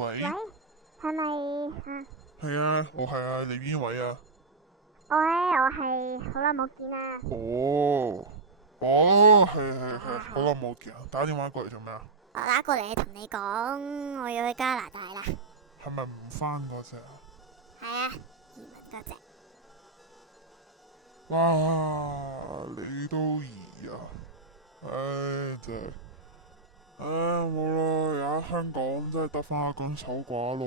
喂，喂，係咪啊？係啊，我係啊，你邊位啊？我係好耐冇見啊！係，好耐冇見啊！打電話過嚟做咩啊？我打過嚟同你講，我要去加拿大啦。係咪唔翻嗰只啊？係啊，移民嗰隻。哇，你都移啊？真係，冇咯，而家香港真係得翻一個人守寡咯。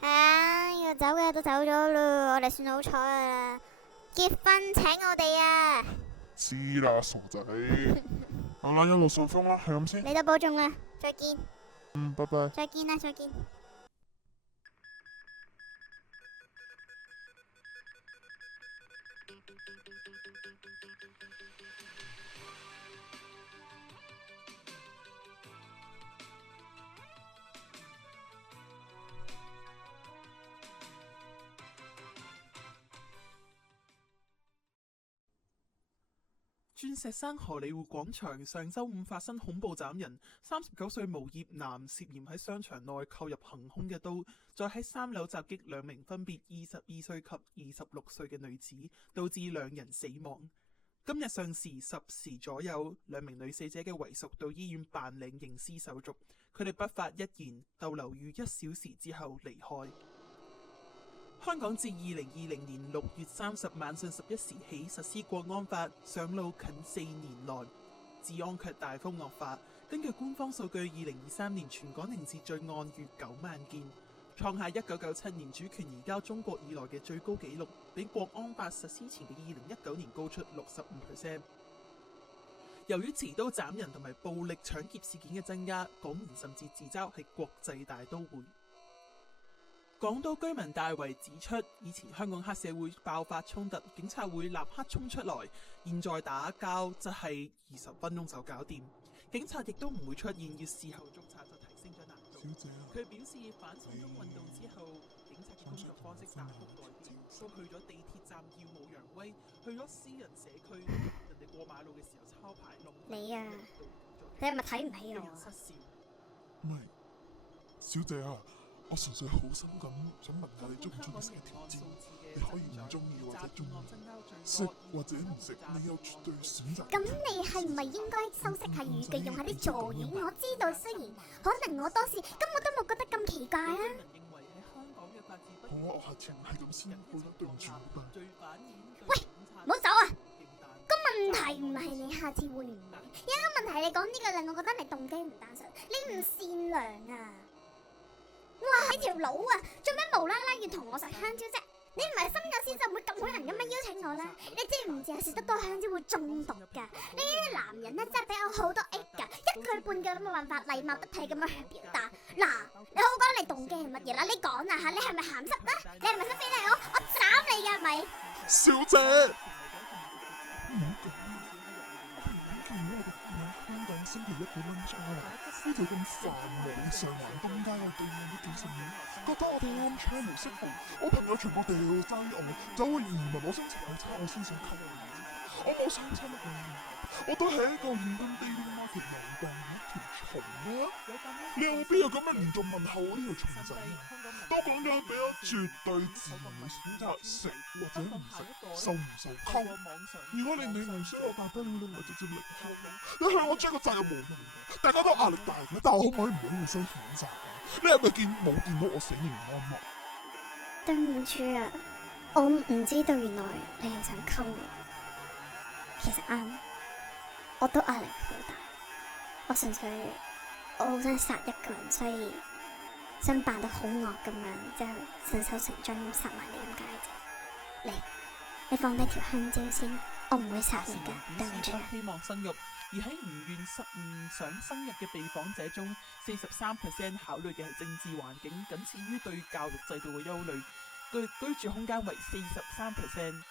係啊，要走嘅都走咗咯，我哋算好彩啊！結婚請我哋啊！知啦，傻仔。好啦，一路順風啦，係咁先。你都保重啊！再見。拜拜。再見啦，再見。鑽石山荷里活廣場上週五發生恐怖斬人，39歲無業男涉嫌喺商場內購入行兇嘅刀，再喺3樓襲擊兩名分別22歲及26歲嘅女子，導致兩人死亡。今日上時10時左右，兩名女死者嘅遺屬到醫院辦理認屍手續，佢哋不發一言，逗留逾1小時之後離開。香港自2020年6月30晚上11時起實施國安法，上路近4年來，治安卻大幅惡化。根據官方數據，2023年全港刑事罪案逾9萬件，創下1997年主權移交中國以來嘅最高紀錄，比國安法實施前嘅2019年高出65%。由於持刀斬人同埋暴力搶劫事件嘅增加，港人甚至自嘲係國際大都會。港島居民大圍指出，以前香港黑社會爆發衝突，警察會立刻衝出來，現在打交則係20分鐘就搞掂，警察亦都唔會出現，要事後捉賊就提升咗難度。小姐啊，佢表示反送中運動之後，警察嘅工作方式大幅改變，都去咗地鐵站耀武揚威，去咗私人社區，人哋過馬路嘅時候抄牌龍。你啊，你係咪睇唔起我？失笑。唔係，小姐啊，我純粹好心咁想問下你中唔中意食條蕉？你可以唔中意或者中意，食或者唔食，你有絕對選擇。咁你係唔係應該修飾下語句，用下啲助語？我知道，雖然可能我當時根本都冇覺得咁奇怪啊。我下次唔係咁先，好啦，對唔住，喂，唔好走啊！個問題唔係你下次會唔會，而家個問題你講呢個令我覺得你動機唔單純，你唔善良啊！哇，你條佬啊，做咩無啦啦要同我食香蕉啫？你唔係心有先就唔會咁好人咁樣邀請我啦。你知唔知啊？食得多香蕉會中毒噶。你呢啲男人咧真係俾我好多 A 噶，一句半句都冇辦法禮貌得體咁樣去表達。嗱，你好講你動機係乜嘢啦？你講啊吓，你係咪鹹濕啊？你係咪想非禮我斬你噶係咪？小姐，唔好咁啦，我好記得我哋香港星期一嘅 lunch hour，呢條咁繁忙嘅上環東街，我對面都幾順眼，覺得我哋 lunch hour 冇適逢，我朋友全部掉低我，走去移民，我先情我差，我先想溝你，我冇相親啊，我都係一個現今 dating market 遊蕩嘅一條蟲啊！你有冇邊有咁樣唔做問候呢條蟲仔啊？都講咗俾我絕對自由嘅選擇，食或者唔食，受唔受溝。如果你唔需要我，大不了你咪直接離開。你向我追個責任無問題，大家都壓力大嘅，但我可唔可以唔好互相譴責？你係咪冇見到我死形安樂？對唔住啊，我唔知道原來你係想溝我。其實啱，我都壓力好大。我純粹我好想殺一個人，所以想扮得好惡咁樣，之後順手成章咁殺埋你咁解啫。你放低條香蕉先，我唔會殺你噶，對唔住。希望生育，而喺唔想生育嘅被訪者中，43% 考慮嘅係政治環境，僅次於對教育制度嘅憂慮。居住空間為43%。